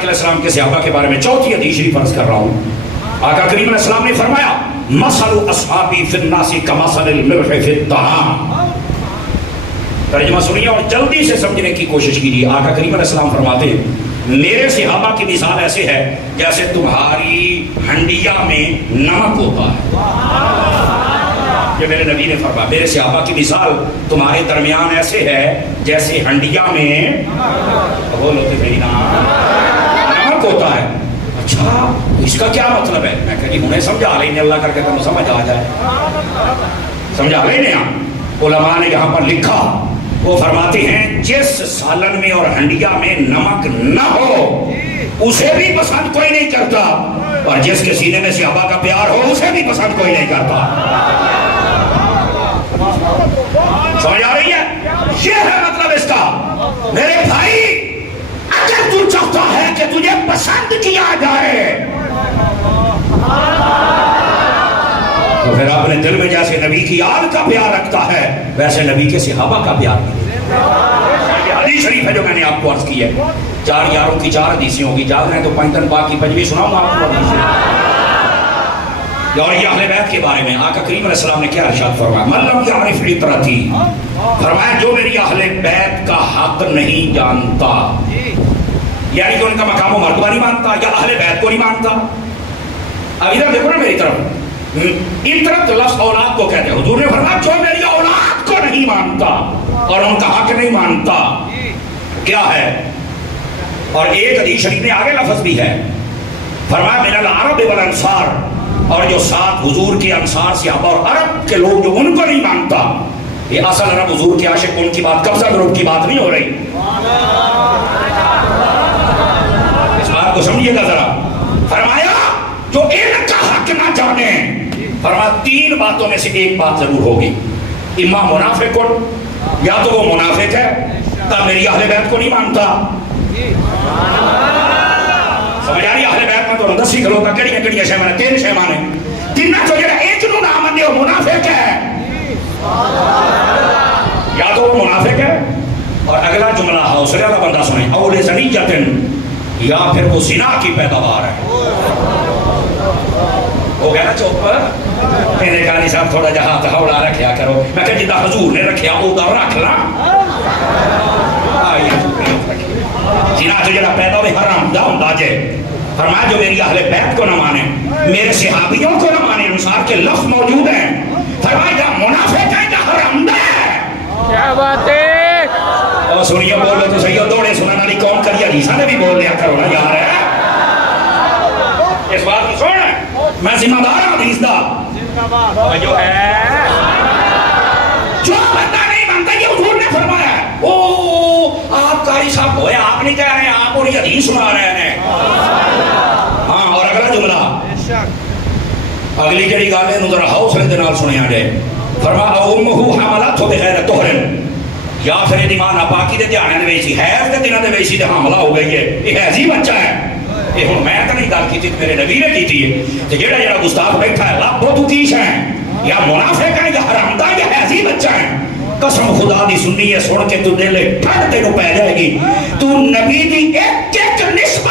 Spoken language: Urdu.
علیہ السلام کے صحابہ کے بارے میں چوتھی حدیث شریف عرض کر رہا ہوں. آقا کریم علیہ السلام نے فرمایا مثل اصحابی فی الناس کمثل الملح فی الطعام. ترجمہ سنیے اور جلدی سے سمجھنے کی کوشش کیجیے. آقا کریم علیہ السلام فرماتے ہیں میرے صحابہ کی مثال ایسے ہے جیسے تمہاری ہنڈیا میں نمک ہوتا ہے. یہ میرے نبی نے فرمایا میرے صحابہ کی مثال تمہارے درمیان ایسے ہے جیسے ہنڈیا میں بولو تو صحیح نا نمک ہوتا ہے. اچھا اس کا کیا مطلب ہے؟ میں کہا جی انہیں سمجھا لیں گے اللہ کر کے تم سمجھ آ جائے. سمجھا لیں گے. علماء نے یہاں پر لکھا وہ فرماتے ہیں جس سالن میں اور ہنڈیا میں نمک نہ ہو اسے بھی پسند کوئی نہیں کرتا اور جس کے سینے میں صحابہ کا پیار ہو اسے بھی پسند کوئی نہیں کرتا. سمجھ آ رہی ہے؟ یہ ہے مطلب اس کا. میرے بھائی اگر تو چاہتا ہے کہ تجھے پسند کیا جائے تو پھر اپنے دل میں جیسے نبی کی یاد کا پیار رکھتا ہے ویسے نبی کے صحابہ کا پیار بھی. یہ حدیث شریف ہے جو میں نے آپ کو عرض کی ہے. 4 یاروں کی 4 حدیثیں ہوگی. یاد رہیں تو 5 دن باقی 5ویں سناؤں گا آپ کو حدیث. اور یہ اہل بیت کے بارے میں آقا کریم علیہ السلام نے کیا ارشاد فرمایا من لم یعرف عطرتی فرمایا جو میری اہل بیت کا حق نہیں جانتا یعنی کہ ان کا مقام و مرتبہ نہیں مانتا یا اہل بیت کو نہیں مانتا. اب ادھر دیکھو نا میری طرف عطرت لفظ اولاد کو کہتے ہیں. حضور نے فرمایا جو میری اولاد کو نہیں مانتا اور ان کا حق نہیں مانتا کیا ہے. اور ایک حدیث شریف میں آگے لفظ بھی ہے فرمایا من العرب والانصار اور جو ساتھ حضور کے انصار صحابہ اور عرب کے لوگ جو ان کو نہیں مانتا. یہ اصل عرب حضور کے عاشق ان کی بات قبضہ گروپ کی بات نہیں ہو رہی. اس بات کو سمجھیے گا ذرا. فرمایا جو ان کا حق نہ جانے فرمایا 3 باتوں میں سے ایک بات ضرور ہوگی. اما منافق کو یا تو وہ منافق ہے تا میری اہل بیت کو نہیں مانتا. سمجھ آ رہی اہل بیت میں تو 10 کھلوتا کڑیاں شیمانے 3 شیمانے تین جو جڑا ایک نو نہ منے وہ منافق ہے. یا تو وہ منافق ہے اور اگلا جملہ حوصلے والا بندہ سنیں اول زنیتن یا پھر وہ زنا کی پیداوار ہے. ہو گیا نا چوپ میں نے کہا نہیں صاحب تھوڑا جہاں ہاتھ رکھیا کرو. میں کہ جدہ حضور نے رکھیا ادھر رکھ لا. زنا جو جڑا پیدا ہوئے حرام دا ہوندا جے. فرمایا جو میری اہل بیت کو نہ مانے میرے صحابیوں کو نہ مانے انصار کے لفظ موجود ہیں. فرمایا یا منافق ہے یا حرام دا ہے. کیا بات ہے. اور سنیے بولو تو صحیح دوڑے سنن والی کون کری حدیثاں نے بھی بول لیا کرو نا یار. اس بات کو سن میں ذمہ دار ہوں حدیث دا. جو ہے جو بندہ نہیں مانتا یہ حضور نے فرمایا او آپ قاری صاحب ہوئے آپ نہیں کہہ رہے ہیں آپ پوری حدیث سنا رہے ہیں. ہاں اور اگلا جملہ اگلی جڑی گل ہے ذرا حوصلے دے نال سنیا جائے. فرمایا امہ حملت بغیر طہر یا پھر ایمان ناپاکی دے دھیانے دے وچ حیض دے دناں دے وچ حاملہ ہو گئی ہے. یہ حیضی بچہ ہے. یہ ہوں میں تو نہیں گل کی میرے نبی نے کی تھی. جڑا جڑا گستاخ بیٹھا ہے لب تو کیش ہے یا منافق ہے یا حرامدہ یا حیضی بچہ ہے. قسم خدا دی سنی ہے سن کے تو دل ٹھنڈ تینوں پہ جائے گی. تو نبی دی ایک ایک نسبت